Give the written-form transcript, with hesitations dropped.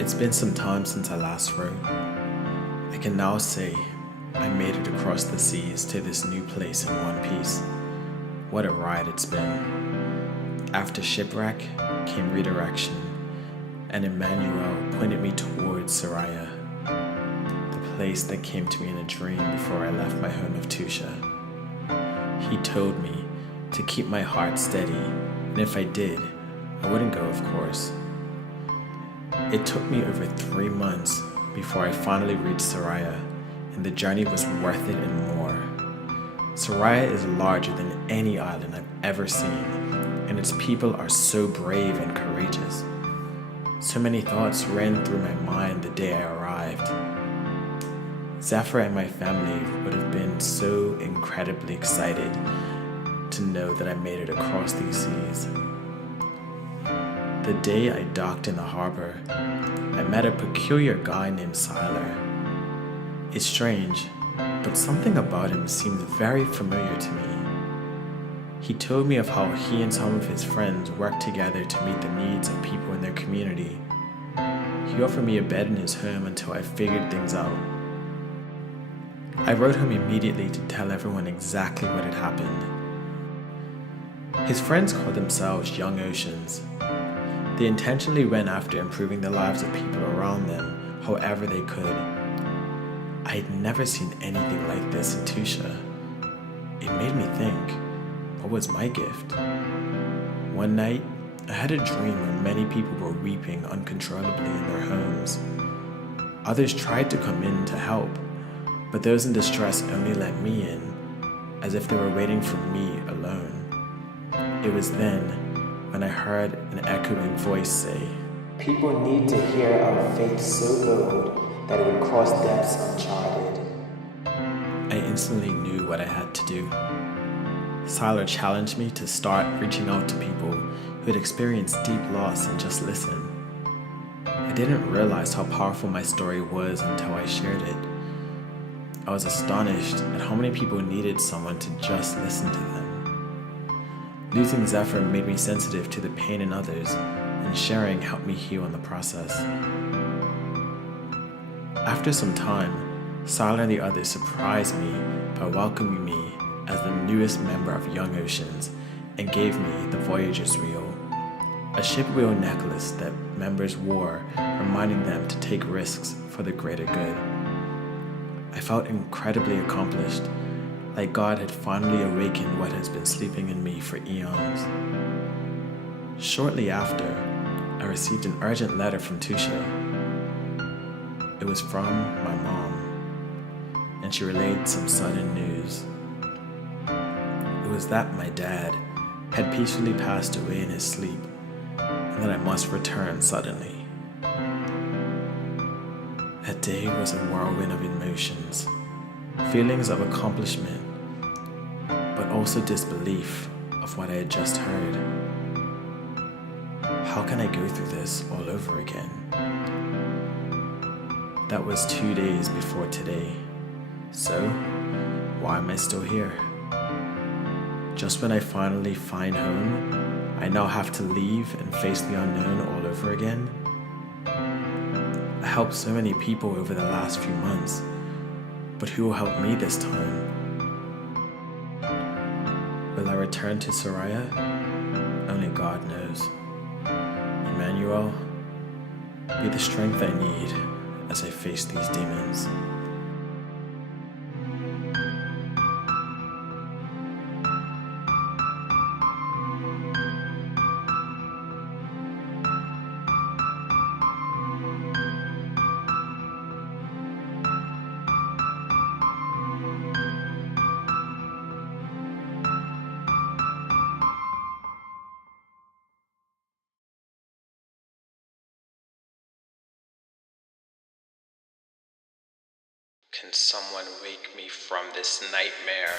It's been some time since I last wrote. I can now say I made it across the seas to this new place in one piece. What a ride it's been. After shipwreck came redirection, and Emmanuel pointed me towards Soraya, the place that came to me in a dream before I left my home of Tusha. He told me to keep my heart steady, and if I did, I wouldn't go, of course. It took me over 3 months before I finally reached Soraya, and the journey was worth it and more. Soraya is larger than any island I've ever seen, and its people are so brave and courageous. So many thoughts ran through my mind the day I arrived. Zephyr and my family would have been so incredibly excited to know that I made it across these seas. The day I docked in the harbor, I met a peculiar guy named Siler. It's strange, but something about him seemed very familiar to me. He told me of how he and some of his friends worked together to meet the needs of people in their community. He offered me a bed in his home until I figured things out. I wrote home immediately to tell everyone exactly what had happened. His friends called themselves Young Oceans. They intentionally went after improving the lives of people around them however they could. I had never seen anything like this in Tusha. It made me think, what was my gift? One night, I had a dream where many people were weeping uncontrollably in their homes. Others tried to come in to help, but those in distress only let me in, as if they were waiting for me alone. It was then when I heard an echoing voice say, "People need to hear our faith so bold that it would cross depths uncharted." I instantly knew what I had to do. Siler challenged me to start reaching out to people who had experienced deep loss and just listen. I didn't realize how powerful my story was until I shared it. I was astonished at how many people needed someone to just listen to them. Losing Zephyr made me sensitive to the pain in others, and sharing helped me heal in the process. After some time, Siler and the others surprised me by welcoming me as the newest member of Young Oceans and gave me the Voyage's wheel, a ship wheel necklace that members wore, reminding them to take risks for the greater good. I felt incredibly accomplished, like God had finally awakened what has been sleeping in me for eons. Shortly after, I received an urgent letter from Tusha. It was from my mom, and she relayed some sudden news. It was that my dad had peacefully passed away in his sleep, and that I must return suddenly. That day was a whirlwind of emotions, feelings of accomplishment, but also disbelief of what I had just heard. How can I go through this all over again? That was 2 days before today, so why am I still here? Just when I finally find home, I now have to leave and face the unknown all over again? I helped so many people over the last few months, but who will help me this time? Will I return to Soraya? Only God knows. Emmanuel, be the strength I need as I face these demons. Can someone wake me from this nightmare?